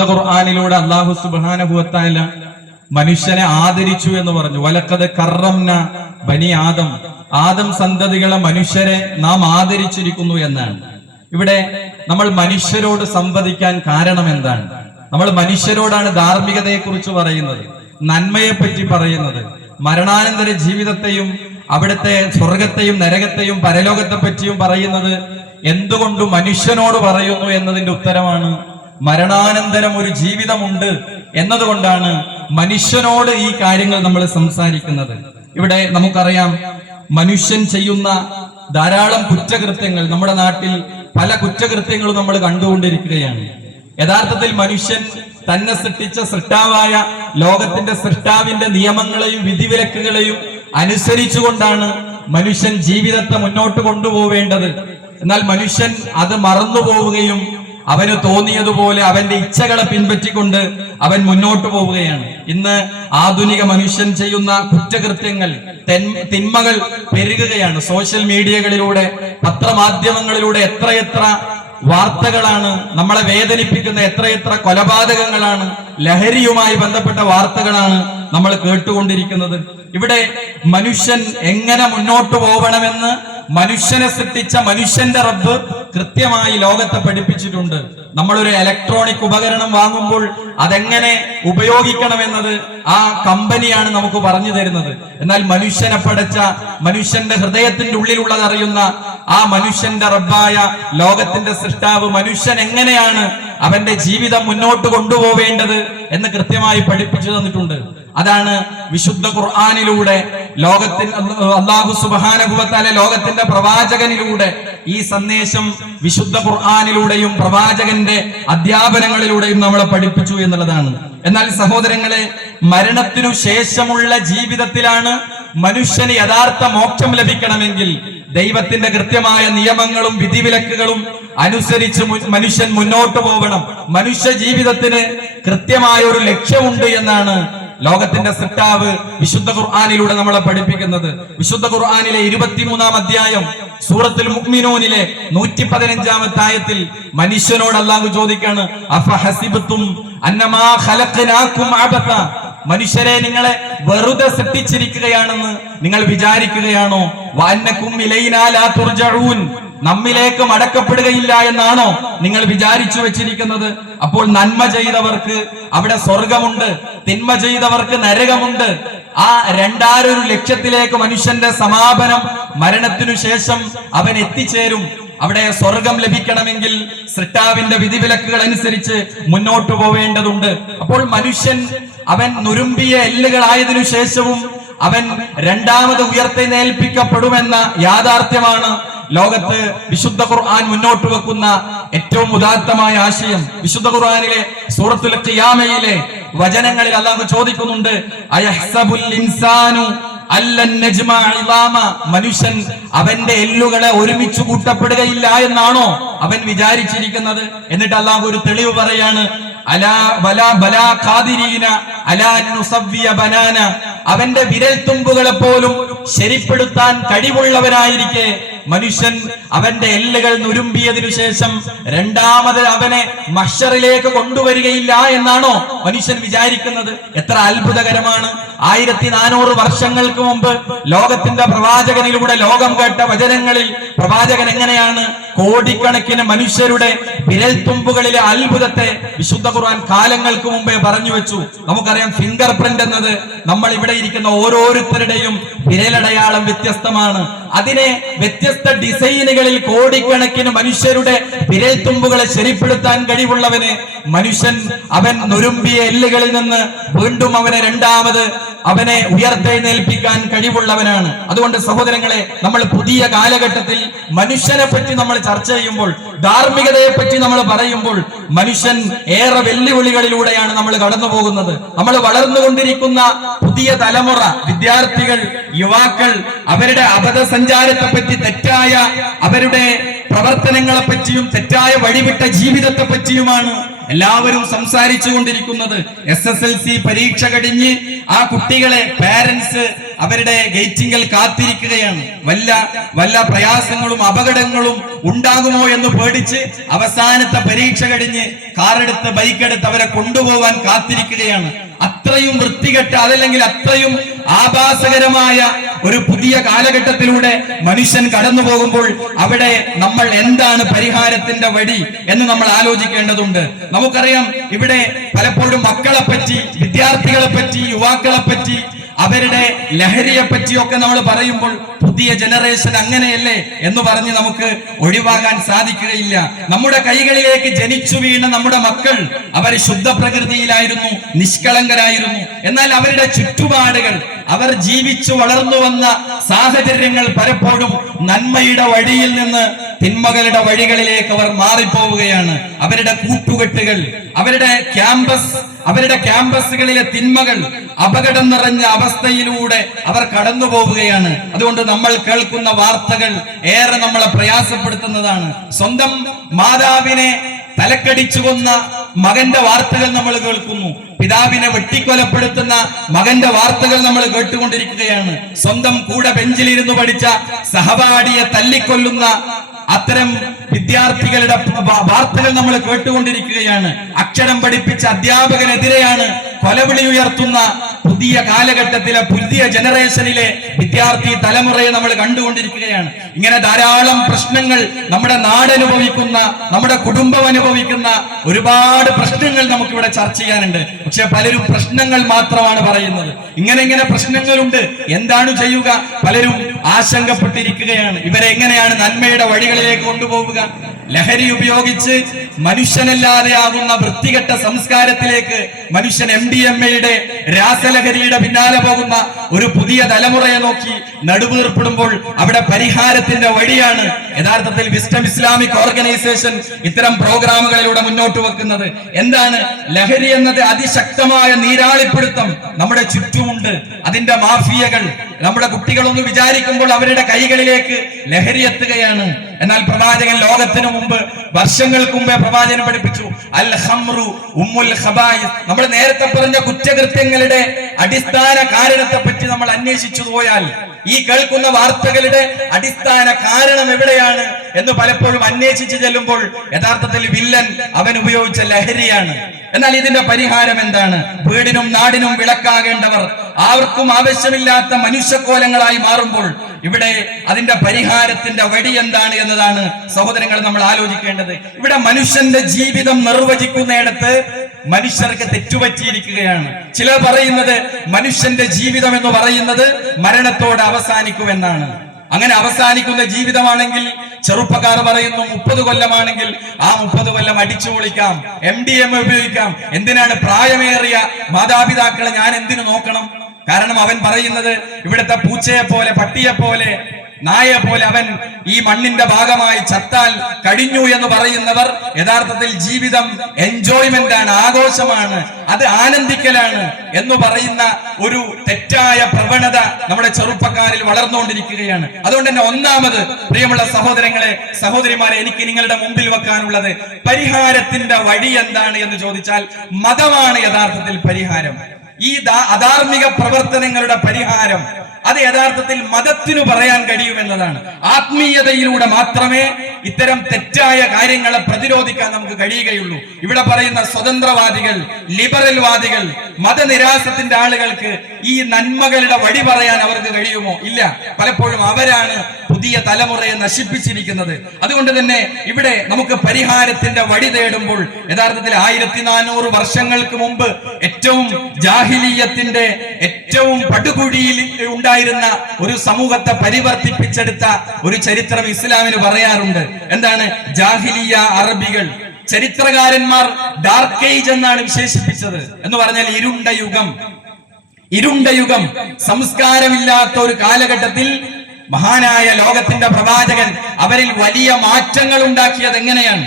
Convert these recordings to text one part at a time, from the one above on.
ഖുർആനിലൂടെ അല്ലാഹു സുബ്ഹാനഹു വ തആല മനുഷ്യനെ ആദരിച്ചു എന്ന് പറഞ്ഞു. വലഖദ് കറംന ബനി ആദം, ആദം സന്തതികളെ മനുഷ്യരെ നാം ആദരിച്ചിരിക്കുന്നു എന്നാണ്. ഇവിടെ നമ്മൾ മനുഷ്യരോട് സംവദിക്കാൻ കാരണം എന്താണ്? നമ്മൾ മനുഷ്യരോടാണ് ധാർമ്മികതയെ കുറിച്ച് പറയുന്നത്, നന്മയെ പറ്റി പറയുന്നത്, മരണാനന്തര ജീവിതത്തെയും അവിടുത്തെ സ്വർഗത്തെയും നരകത്തെയും പരലോകത്തെ പറ്റിയും പറയുന്നത് എന്തുകൊണ്ട് മനുഷ്യനോട് പറയുന്നു എന്നതിന്റെ ഉത്തരമാണ് മരണാനന്തരം ഒരു ജീവിതമുണ്ട് എന്നതുകൊണ്ടാണ് മനുഷ്യനോട് ഈ കാര്യങ്ങൾ നമ്മൾ സംസാരിക്കുന്നത്. ഇവിടെ നമുക്കറിയാം, മനുഷ്യൻ ചെയ്യുന്ന ധാരാളം കുറ്റകൃത്യങ്ങൾ, നമ്മുടെ നാട്ടിൽ പല കുറ്റകൃത്യങ്ങളും നമ്മൾ കണ്ടുകൊണ്ടിരിക്കുകയാണ്. യഥാർത്ഥത്തിൽ മനുഷ്യൻ തന്നെ സൃഷ്ടിച്ച സൃഷ്ടാവായ ലോകത്തിന്റെ സൃഷ്ടാവിന്റെ നിയമങ്ങളെയും വിധിവിലക്കുകളെയും അനുസരിച്ചുകൊണ്ടാണ് മനുഷ്യൻ ജീവിതത്തെ മുന്നോട്ട് കൊണ്ടുപോവേണ്ടത്. എന്നാൽ മനുഷ്യൻ അത് മറന്നുപോവുകയും അവന് തോന്നിയതുപോലെ അവന്റെ ഇച്ഛകളെ പിൻപറ്റിക്കൊണ്ട് അവൻ മുന്നോട്ട് പോവുകയാണ്. ഇന്ന് ആധുനിക മനുഷ്യൻ ചെയ്യുന്ന കുറ്റകൃത്യങ്ങൾ, തിന്മകൾ പെരുകുകയാണ്. സോഷ്യൽ മീഡിയകളിലൂടെ, പത്രമാധ്യമങ്ങളിലൂടെ എത്രയെത്ര വാർത്തകളാണ് നമ്മളെ വേദനിപ്പിക്കുന്ന, എത്രയെത്ര കൊലപാതകങ്ങളാണ്, ലഹരിയുമായി ബന്ധപ്പെട്ട വാർത്തകളാണ് നമ്മൾ കേട്ടുകൊണ്ടിരിക്കുന്നത്. ഇവിടെ മനുഷ്യൻ എങ്ങനെ മുന്നോട്ട് പോകണമെന്ന് മനുഷ്യനെ സൃഷ്ടിച്ച മനുഷ്യന്റെ റബ്ബ് കൃത്യമായി ലോകത്തെ പഠിപ്പിച്ചിട്ടുണ്ട്. നമ്മളൊരു ഇലക്ട്രോണിക് ഉപകരണം വാങ്ങുമ്പോൾ അതെങ്ങനെ ഉപയോഗിക്കണമെന്നത് ആ കമ്പനിയാണ് നമുക്ക് പറഞ്ഞു തരുന്നത്. എന്നാൽ മനുഷ്യനെ പടച്ച, മനുഷ്യന്റെ ഹൃദയത്തിന്റെ ഉള്ളിലുള്ളത് അറിയുന്ന ആ മനുഷ്യന്റെ റബ്ബായ ലോകത്തിന്റെ സൃഷ്ടാവ് മനുഷ്യൻ എങ്ങനെയാണ് അവന്റെ ജീവിതം മുന്നോട്ട് കൊണ്ടുപോവേണ്ടത് എന്ന് കൃത്യമായി പഠിപ്പിച്ചു തന്നിട്ടുണ്ട്. അതാണ് വിശുദ്ധ ഖുർആനിലൂടെ ലോകത്തിന് അല്ലാഹു സുബ്ഹാനഹു വ തആല ലോകത്തിന്റെ പ്രവാചകനിലൂടെ ഈ സന്ദേശം വിശുദ്ധ ഖുർആനിലൂടെയും പ്രവാചകന്റെ അധ്യാപനങ്ങളിലൂടെയും നമ്മളെ പഠിപ്പിച്ചു എന്നുള്ളതാണ്. എന്നാൽ സഹോദരങ്ങളെ, മരണത്തിനു ശേഷമുള്ള ജീവിതത്തിലാണ് മനുഷ്യന് യഥാർത്ഥ മോക്ഷം ലഭിക്കണമെങ്കിൽ ദൈവത്തിന്റെ കൃത്യമായ നിയമങ്ങളും വിധിവിലക്കുകളും അനുസരിച്ച് മനുഷ്യൻ മുന്നോട്ട് പോകണം. മനുഷ്യ ജീവിതത്തിന് കൃത്യമായ ഒരു ലക്ഷ്യമുണ്ട് എന്നാണ് ലോകത്തിന്റെ സൃഷ്ടാവ് വിശുദ്ധ ഖുർആനിലൂടെ നമ്മളെ പഠിപ്പിക്കുന്നത്. വിശുദ്ധ ഖുർആനിലെ 23-ാം അധ്യായം സൂറത്തുൽ മുഅ്മിനൂനിലെ 115-ാമത്തെ ആയത്തിൽ മനുഷ്യനോട് അല്ലാഹു ചോദിക്കാണ്, അഫഹസിബതും അന്നമാ ഖലഖനാകും അബത, മനുഷ്യരെ നിങ്ങളെ വെറുതെ സൃഷ്ടിച്ചിരിക്കുകയാണെന്ന് നിങ്ങൾ വിചാരിക്കുകയാണോ? വഅന്നകും ഇലൈനാ ലാ തുർജഊൻ, നമ്മിലേക്ക് മടക്കപ്പെടുകയില്ല എന്നാണോ നിങ്ങൾ വിചാരിച്ചു വെച്ചിരിക്കുന്നത്? അപ്പോൾ നന്മ ചെയ്തവർക്ക് അവിടെ സ്വർഗമുണ്ട്, തിന്മ ചെയ്തവർക്ക് നരകമുണ്ട്. ആ രണ്ടാരൊരു ലക്ഷ്യത്തിലേക്ക് മനുഷ്യന്റെ സമാപനം, മരണത്തിനു ശേഷം അവൻ എത്തിച്ചേരും. അവിടെ സ്വർഗം ലഭിക്കണമെങ്കിൽ സൃഷ്ടാവിന്റെ വിധിവിലക്കുകൾ അനുസരിച്ച് മുന്നോട്ട് പോവേണ്ടതുണ്ട്. അപ്പോൾ മനുഷ്യൻ അവൻ നുരുമ്പിയ എല്ലുകളായതിനു ശേഷവും അവൻ രണ്ടാമത് ഉയർത്തെഴുന്നേൽപ്പിക്കപ്പെടുമെന്ന യാഥാർത്ഥ്യമാണ് ലോകത്ത് വിശുദ്ധ ഖുർആൻ മുന്നോട്ട് വെക്കുന്ന ഏറ്റവും ഉദാത്തമായ ആശയം. വിശുദ്ധ ഖുർആനിലെ സൂറത്തുൽ ഖിയാമയിലെ വചനങ്ങളിൽ അല്ലാഹു ചോദിക്കുന്നുണ്ട്, അയഹ്സബുൽ ഇൻസാനു അല്ലൻ നജ്മഅ ഇളാമ, മനുഷ്യൻ അവന്റെ എല്ലുകളെ ഒരുമിച്ച് കൂട്ടപ്പെടുകയില്ല എന്നാണോ അവൻ വിചാരിച്ചിരിക്കുന്നത്? എന്നിട്ട് അല്ലാഹു ഒരു തെളിവ് പറയാണ്, അലാ വലാ ബലാ ഖാദിരീന അലാ നുസവ്വിയ ബനാന, അവന്റെ വിരൽ തുമ്പുകളെ പോലും ശരിപ്പെടുത്താൻ കഴിവുള്ളവനായിരിക്കെ മനുഷ്യൻ അവന്റെ എല്ലുകൾ നുരുമ്പിയതിനു ശേഷം രണ്ടാമത് അവനെ മഹ്ശറിലേക്ക് കൊണ്ടുവരികയില്ല എന്നാണോ മനുഷ്യൻ വിചാരിക്കുന്നത്? എത്ര അത്ഭുതകരമാണ്! 1400 വർഷങ്ങൾക്ക് മുമ്പ് ലോകത്തിന്റെ പ്രവാചകനിലൂടെ ലോകം കേട്ട വചനങ്ങളിൽ പ്രവാചകൻ എങ്ങനെയാണ് കോടിക്കണക്കിന് മനുഷ്യരുടെ വിരൽ തുമ്പുകളിലെ അത്ഭുതത്തെ വിശുദ്ധ ഖുർആൻ കാലങ്ങൾക്ക് മുമ്പേ പറഞ്ഞു വെച്ചു. നമുക്കറിയാം, ഫിംഗർ പ്രിന്റ് എന്നത് നമ്മൾ ഇവിടെ ഇരിക്കുന്ന ഓരോരുത്തരുടെയും വിരലടയാളം വ്യത്യസ്തമാണ്. അതിനെ വ്യത്യസ്ത ഡിസൈനുകളിൽ കോടിക്കണക്കിന് മനുഷ്യരുടെ വിരൽ തുമ്പുകളെ ശരിപ്പെടുത്താൻ കഴിവുള്ളവന് മനുഷ്യൻ അവൻ നുരുമ്പിയ എല്ലുകളിൽ നിന്ന് വീണ്ടും അവനെ രണ്ടാമത് അവനെ ഉയർത്തെഴുന്നേൽപ്പിക്കാൻ കഴിവുള്ളവനാണ്. അതുകൊണ്ട് സഹോദരങ്ങളെ, നമ്മൾ പുതിയ കാലഘട്ടത്തിൽ മനുഷ്യനെ പറ്റി നമ്മൾ ചർച്ച ചെയ്യുമ്പോൾ, ധാർമ്മികതയെ പറ്റി നമ്മൾ പറയുമ്പോൾ, മനുഷ്യൻ ഏറെ വെല്ലുവിളികളിലൂടെയാണ് നമ്മൾ കടന്നു പോകുന്നത്. നമ്മൾ വളർന്നുകൊണ്ടിരിക്കുന്ന പുതിയ തലമുറ, വിദ്യാർത്ഥികൾ, യുവാക്കൾ, അവരുടെ അബദ്ധസഞ്ചാരത്തെ പറ്റി, തെറ്റായ അവരുടെ പ്രവർത്തനങ്ങളെ പറ്റിയും തെറ്റായ വഴിവിട്ട ജീവിതത്തെ പറ്റിയുമാണ് എല്ലാവരും സംസാരിച്ചു കൊണ്ടിരിക്കുന്നത് SSLC പരീക്ഷ കഴിഞ്ഞ് ആ കുട്ടികളെ പാരന്റ്സ് അവരുടെ ഗേറ്റിങ്കൽ കാത്തിരിക്കുകയാണ്. വല്ല പ്രയാസങ്ങളും അപകടങ്ങളും ഉണ്ടാകുമോ എന്ന് പേടിച്ച് അവസാനത്തെ പരീക്ഷ കഴിഞ്ഞ് കാറെടുത്ത് ബൈക്കെടുത്ത് അവരെ കൊണ്ടുപോകാൻ കാത്തിരിക്കുകയാണ്. അത്രയും വൃത്തികെട്ട, അതല്ലെങ്കിൽ അത്രയും ആഭാസകരമായ ഒരു പുതിയ കാലഘട്ടത്തിലൂടെ മനുഷ്യൻ കടന്നു പോകുമ്പോൾ അവിടെ നമ്മൾ എന്താണ് പരിഹാരത്തിന്റെ വഴി എന്ന് നമ്മൾ ആലോചിക്കേണ്ടതുണ്ട്. നമുക്കറിയാം, ഇവിടെ പലപ്പോഴും മക്കളെ പറ്റി, വിദ്യാർത്ഥികളെ പറ്റി, യുവാക്കളെ പറ്റി, അവരുടെ ലഹരിയെ പറ്റിയൊക്കെ നമ്മൾ പറയുമ്പോൾ പുതിയ ജനറേഷൻ അങ്ങനെയല്ലേ എന്ന് പറഞ്ഞ് നമുക്ക് ഒഴിവാകാൻ സാധിക്കുകയില്ല. നമ്മുടെ കൈകളിലേക്ക് ജനിച്ചു വീണ നമ്മുടെ മക്കൾ അവർ ശുദ്ധ പ്രകൃതിയിലായിരുന്നു, നിഷ്കളങ്കരായിരുന്നു. എന്നാൽ അവരുടെ ചുറ്റുപാടുകൾ, അവർ ജീവിച്ചു വളർന്നു വന്ന സാഹചര്യങ്ങൾ പലപ്പോഴും നന്മയുടെ വഴിയിൽ നിന്ന് തിന്മകളുടെ വഴികളിലേക്ക് അവർ മാറിപ്പോവുകയാണ്. അവരുടെ കൂട്ടുകെട്ടുകൾ, അവരുടെ ക്യാമ്പസുകളിലെ തിന്മകൾ, അപകടം നിറഞ്ഞ അവസ്ഥയിലൂടെ അവർ കടന്നു പോവുകയാണ്. അതുകൊണ്ട് നമ്മൾ കേൾക്കുന്ന വാർത്തകൾ ഏറെ നമ്മളെ പ്രയാസപ്പെടുത്തുന്നതാണ്. സ്വന്തം മാതാവിനെ തലക്കടിച്ചു കൊന്ന മകന്റെ വാർത്തകൾ നമ്മൾ കേൾക്കുന്നു. പിതാവിനെ വെട്ടിക്കൊലപ്പെടുത്തുന്ന മകന്റെ വാർത്തകൾ നമ്മൾ കേട്ടുകൊണ്ടിരിക്കുകയാണ്. സ്വന്തം കൂടെ ബെഞ്ചിലിരുന്ന് പഠിച്ച സഹപാഠിയെ തല്ലിക്കൊല്ലുന്ന അത്തരം വിദ്യാർത്ഥികളുടെ വാർത്തകൾ നമ്മൾ കേട്ടുകൊണ്ടിരിക്കുകയാണ്. അക്ഷരം പഠിപ്പിച്ച അധ്യാപകനെതിരെയാണ് കൊലവിളി ഉയർത്തുന്ന പുതിയ കാലഘട്ടത്തിലെ പുതിയ ജനറേഷനിലെ വിദ്യാർത്ഥി തലമുറയെ നമ്മൾ കണ്ടുകൊണ്ടിരിക്കുകയാണ്. ഇങ്ങനെ ധാരാളം പ്രശ്നങ്ങൾ നമ്മുടെ നാടനുഭവിക്കുന്ന, നമ്മുടെ കുടുംബം അനുഭവിക്കുന്ന ഒരുപാട് പ്രശ്നങ്ങൾ നമുക്കിവിടെ ചർച്ച ചെയ്യാനുണ്ട്. പക്ഷെ പലരും പ്രശ്നങ്ങൾ മാത്രമാണ് പറയുന്നത്. ഇങ്ങനെ പ്രശ്നങ്ങളുണ്ട്, എന്താണ് ചെയ്യുക? പലരും ആശങ്കപ്പെട്ടിരിക്കുകയാണ്. ഇവരെ എങ്ങനെയാണ് നന്മയുടെ വഴികളിലേക്ക് കൊണ്ടുപോവുക? ലഹരി ഉപയോഗിച്ച് മനുഷ്യനല്ലാതെ ആകുന്ന വൃത്തികെട്ട സംസ്കാരത്തിലേക്ക് മനുഷ്യൻ MDMA-യുടെ രാസലഹരിയുടെ പിന്നാലെ പോകുന്ന ഒരു പുതിയ തലമുറയെ നോക്കി നടുവീർപ്പെടുമ്പോൾ അവിടെ പരിഹാരത്തിന്റെ വഴിയാണ് യഥാർത്ഥത്തിൽ വിസ്ഡം ഇസ്ലാമിക് ഓർഗനൈസേഷൻ ഇത്തരം പ്രോഗ്രാമുകളിലൂടെ മുന്നോട്ട് വെക്കുന്നത്. എന്താണ് ലഹരി എന്നത്? അതിശക്തമായ നീരാളിപ്പിടുത്തം നമ്മുടെ ചുറ്റുമുണ്ട്. അതിന്റെ മാഫിയകൾ നമ്മുടെ കുട്ടികളൊന്ന് വിചാരിക്കുമ്പോൾ അവരുടെ കൈകളിലേക്ക് ലഹരി എത്തുകയാണ്. എന്നാൽ പ്രവാചകൻ ലോകത്തിനു മുമ്പ്, വർഷങ്ങൾക്ക് മുമ്പേ പ്രവാചകൻ പഠിപ്പിച്ചു, അൽ ഖംറു ഉമ്മുൽ ഖബായിസ്. നമ്മൾ നേരത്തെ പറഞ്ഞ കുറ്റകൃത്യങ്ങളുടെ അടിസ്ഥാന കാരണത്തെ പറ്റി നമ്മൾ അന്വേഷിച്ചു പോയാൽ ഈ കേൾക്കുന്ന വാർത്തകളുടെ അടിസ്ഥാന കാരണം എവിടെയാണ് എന്ന് പലപ്പോഴും അന്വേഷിച്ചു ചെല്ലുമ്പോൾ യഥാർത്ഥത്തിൽ വില്ലൻ അവൻ ഉപയോഗിച്ച ലഹരിയാണ്. എന്നാൽ ഇതിന്റെ പരിഹാരം എന്താണ്? വീടിനും നാടിനും വിളക്കാകേണ്ടവർ ആർക്കും ആവശ്യമില്ലാത്ത മനുഷ്യക്കോലങ്ങളായി മാറുമ്പോൾ ഇവിടെ അതിന്റെ പരിഹാരത്തിന്റെ വഴി എന്താണ് എന്നതാണ് സഹോദരങ്ങൾ നമ്മൾ ആലോചിക്കേണ്ടത്. ഇവിടെ മനുഷ്യന്റെ ജീവിതം നിർവചിക്കുന്നിടത്ത് മനുഷ്യർക്ക് തെറ്റുപറ്റിയിരിക്കുകയാണ്. ചിലർ പറയുന്നത് മനുഷ്യന്റെ ജീവിതം എന്ന് പറയുന്നത് മരണത്തോടെ അവസാനിക്കുമെന്നാണ്. അങ്ങനെ അവസാനിക്കുന്ന ജീവിതമാണെങ്കിൽ ചെറുപ്പക്കാർ പറയുന്നു 30 കൊല്ലമാണെങ്കിൽ ആ 30 കൊല്ലം അടിച്ചു പൊളിക്കാം, MDMA ഉപയോഗിക്കാം. എന്തിനാണ് പ്രായമേറിയ മാതാപിതാക്കളെ ഞാൻ എന്തിനു നോക്കണം? കാരണം അവൻ പറയുന്നത് ഇവിടുത്തെ പൂച്ചയെ പോലെ, പട്ടിയെ പോലെ, നായെ പോലെ അവൻ ഈ മണ്ണിന്റെ ഭാഗമായി ചത്താൽ കഴിഞ്ഞു എന്ന് പറയുന്നവർ യഥാർത്ഥത്തിൽ ജീവിതം എൻജോയ്മെന്റ് ആണ്, ആഘോഷമാണ്, അത് ആനന്ദിക്കലാണ് എന്ന് പറയുന്ന ഒരു തെറ്റായ പ്രവണത നമ്മുടെ ചെറുപ്പക്കാരിൽ വളർന്നുകൊണ്ടിരിക്കുകയാണ്. അതുകൊണ്ട് തന്നെ ഒന്നാമത് പ്രിയമുള്ള സഹോദരങ്ങളെ, സഹോദരിമാരെ, എനിക്ക് നിങ്ങളുടെ മുമ്പിൽ വെക്കാനുള്ളത് പരിഹാരത്തിന്റെ വഴി എന്താണ് എന്ന് ചോദിച്ചാൽ മതമാണ് യഥാർത്ഥത്തിൽ പരിഹാരം. ഈ അധാർമിക പ്രവർത്തനങ്ങളുടെ പരിഹാരം അത് യഥാർത്ഥത്തിൽ മതത്തിനു പറയാൻ കഴിയുമെന്നതാണ്. ആത്മീയതയിലൂടെ മാത്രമേ ഇത്തരം തെറ്റായ കാര്യങ്ങളെ പ്രതിരോധിക്കാൻ നമുക്ക് കഴിയുകയുള്ളൂ. ഇവിടെ പറയുന്ന സ്വതന്ത്രവാദികൾ, ലിബറൽ വാദികൾ, മതനിരാസത്തിന്റെ ആളുകൾക്ക് ഈ നന്മകളുടെ വഴി പറയാൻ അവർക്ക് കഴിയുമോ? ഇല്ല. പലപ്പോഴും അവരാണ് പുതിയ തലമുറയെ നശിപ്പിച്ചിരിക്കുന്നത്. അതുകൊണ്ട് തന്നെ ഇവിടെ നമുക്ക് പരിഹാരത്തിന്റെ വഴി തേടുമ്പോൾ യഥാർത്ഥത്തിൽ 1400 വർഷങ്ങൾക്ക് മുമ്പ് ഏറ്റവും ജാഹിലിയത്തിന്റെ ഏറ്റവും പടുകുഴിയിൽ ഉണ്ടായിരുന്ന ഒരു സമൂഹത്തെ പരിവർത്തിപ്പിച്ചെടുത്ത ഒരു ചരിത്രം ഇസ്ലാമിന് പറയാറുണ്ട്. എന്താണ്? ജാഹിലിയ അറബികൾ. ചരിത്രകാരന്മാർ ഡാർക്ക് ഏജ് എന്നാണ് വിശേഷിപ്പിച്ചത്. എന്ന് പറഞ്ഞാൽ ഇരുണ്ട യുഗം, സംസ്കാരമില്ലാത്ത ഒരു കാലഘട്ടത്തിൽ മഹാനായ ലോകത്തിന്റെ പ്രവാചകൻ അവരിൽ വലിയ മാറ്റങ്ങൾ ഉണ്ടാക്കിയത് എങ്ങനെയാണ്?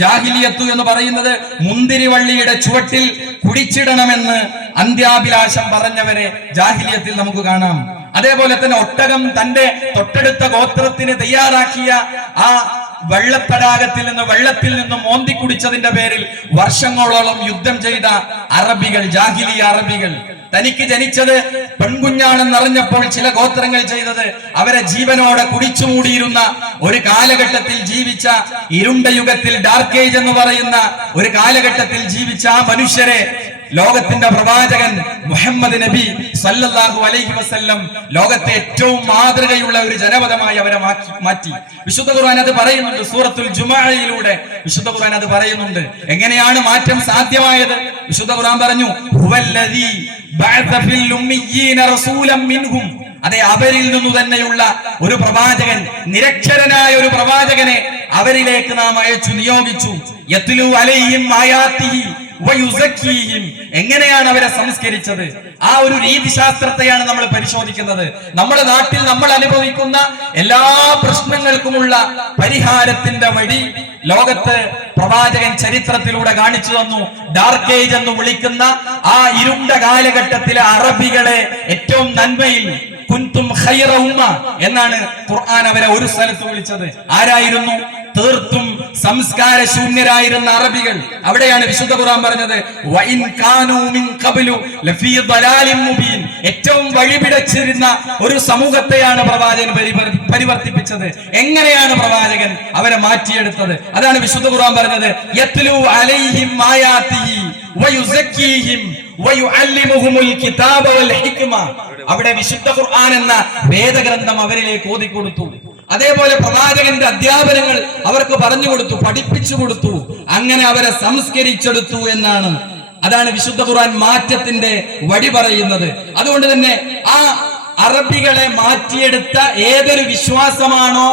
ജാഹിലിയത്തു എന്ന് പറയുന്നത് മുന്തിരിവള്ളിയുടെ ചുവട്ടിൽ കുടിച്ചിടണമെന്ന് അന്ത്യാഭിലാഷം പറഞ്ഞവരെ ജാഹിലിയത്തിൽ നമുക്ക് കാണാം. അതേപോലെ തന്നെ ഒട്ടകം തന്റെ തൊട്ടടുത്ത ഗോത്രത്തിന് തയ്യാറാക്കിയ ആ വെള്ളത്തടാകത്തിൽ നിന്ന് മോന്തി കുടിച്ചതിന്റെ പേരിൽ വർഷങ്ങളോളം യുദ്ധം ചെയ്ത അറബികൾ, ജാഹിലിയ അറബികൾ, തനിക്ക് ജനിച്ചത് പെൺകുഞ്ഞാണെന്നറിഞ്ഞപ്പോൾ ചില ഗോത്രങ്ങൾ ചെയ്തത് അവരെ ജീവനോടെ കുടിച്ചുമൂടിയിരുന്ന ഒരു കാലഘട്ടത്തിൽ ജീവിച്ച, ഇരുണ്ട യുഗത്തിൽ, ഡാർക്ക് ഏജ് എന്ന് പറയുന്ന ഒരു കാലഘട്ടത്തിൽ ജീവിച്ച ആ മനുഷ്യരെ ലോകത്തിന്റെ പ്രവാചകൻ മുഹമ്മദ് നബി സല്ലല്ലാഹു അലൈഹി വസല്ലം ലോകത്തെ ഏറ്റവും മാതൃകയുള്ള ഒരു ജനപദമായി അവരെ മാറ്റി. വിശുദ്ധ ഖുർആൻ അത് പറയുന്നുണ്ട്. സൂറത്തുൽ ജുമുഅയിലൂടെ വിശുദ്ധ ഖുർആൻ അത് പറയുന്നുണ്ട്. എങ്ങനെയാണ് മാറ്റം സാധ്യമായത്? വിശുദ്ധ ഖുർആൻ പറഞ്ഞു, ഹുവല്ലദീ ബഅസ ഫിൽ ഉമ്മിയ്യീന റസൂലൻ മിൻഹും. അതെ, അവരിൽ നിന്നു തന്നെയുള്ള ഒരു പ്രവാചകൻ, നിരക്ഷരനായ ഒരു പ്രവാചകനെ അവരിലേക്ക് നാം അയച്ചു, നിയോഗിച്ചു. യത്ലു അലൈഹിം ആയാതിഹി വയുസക്കീഹിം. എങ്ങനെയാണ് അവരെ സംസ്കരിച്ചത്? ആ ഒരു രീതിശാസ്ത്രത്തെയാണ് നമ്മൾ പരിശോധിക്കുന്നത്. നമ്മുടെ നാട്ടിൽ നമ്മൾ അനുഭവിക്കുന്ന എല്ലാ പ്രശ്നങ്ങൾക്കുമുള്ള പരിഹാരത്തിന്റെ വഴി ലോകത്ത് പ്രവാചകൻ ചരിത്രത്തിലൂടെ കാണിച്ചു തന്നു. ഡാർക്ക് ഏജ് എന്ന് വിളിക്കുന്ന ആ ഇരുണ്ട കാലഘട്ടത്തിലെ അറബികളെ ഏറ്റവും നന്മയിൽ കുൻതും ഖൈറ ഉമ്മ എന്നാണ് ഖുർആൻ അവരെ ഒരു സ്ഥലത്ത് വിളിച്ചത്. ആരായിരുന്നു? തീർത്തും സംസ്കാര ശൂന്യരായിരുന്ന അറബികൾ. അവിടെയാണ് വിശുദ്ധ ഖുർആൻ പറഞ്ഞത്, വഇൻ കാനൂ മിൻ ഖബ്ലു ലഫീ ദലാലിൻ മുബീൻ. ഏറ്റവും വഴിപിഴച്ചിരുന്ന ഒരു സമൂഹത്തെയാണ് പ്രവാചകൻ പരിവർത്തിപ്പിച്ചത്. എങ്ങനെയാണ് പ്രവാചകൻ അവരെ മാറ്റിയെടുത്തത്? അതാണ് വിശുദ്ധ ഖുർആൻ പറഞ്ഞത്, യത്ലു അലൈഹിം ആയാതിഹി വയുസക്കീഹിം വയുഅല്ലിമുഹുൽ കിതാബ വൽ ഹിക്മ. അവിടെ വിശുദ്ധ ഖുർആൻ എന്ന വേദഗ്രന്ഥം അവരിലേക്ക് ഓതിക്കൊടുത്തു. അതേപോലെ പ്രവാചകന്റെ അധ്യാപനങ്ങൾ അവർക്ക് പറഞ്ഞു കൊടുത്തു, പഠിപ്പിച്ചു കൊടുത്തു. അങ്ങനെ അവരെ സംസ്കരിച്ചെടുത്തു എന്നാണ്. അതാണ് വിശുദ്ധ ഖുർആൻ മാറ്റത്തിന്റെ വഴി പറയുന്നത്. അതുകൊണ്ട് തന്നെ ആ അറബികളെ മാറ്റിയെടുത്ത ഏതൊരു വിശ്വാസമാണോ,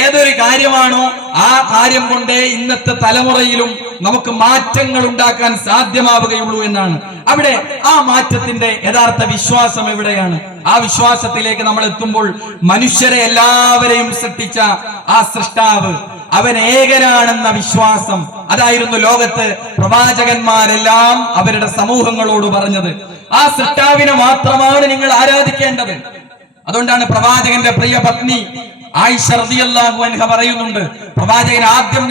ഏതൊരു കാര്യമാണോ, ആ കാര്യം കൊണ്ടേ ഇന്നത്തെ തലമുറയിലും നമുക്ക് മാറ്റങ്ങൾ ഉണ്ടാക്കാൻ സാധ്യമാവുകയുള്ളൂ എന്നാണ്. അവിടെ ആ മാറ്റത്തിന്റെ യഥാർത്ഥ വിശ്വാസം എവിടെയാണ്? ആ വിശ്വാസത്തിലേക്ക് നമ്മൾ എത്തുമ്പോൾ മനുഷ്യരെ എല്ലാവരെയും സൃഷ്ടിച്ച ആ സൃഷ്ടാവ് അവൻ ഏകനാണെന്ന വിശ്വാസം, അതായിരുന്നു ലോകത്ത് പ്രവാചകന്മാരെല്ലാം അവരുടെ സമൂഹങ്ങളോട് പറഞ്ഞത്. ആ സൃഷ്ടാവിനെ മാത്രമാണ് നിങ്ങൾ ആരാധിക്കേണ്ടത്. അതുകൊണ്ടാണ് പ്രവാചകന്റെ പ്രിയ പത്നി ആയിഷ റളിയല്ലാഹു അൻഹ പറയുന്നുണ്ട്, പ്രവാചകൻ ആദ്യം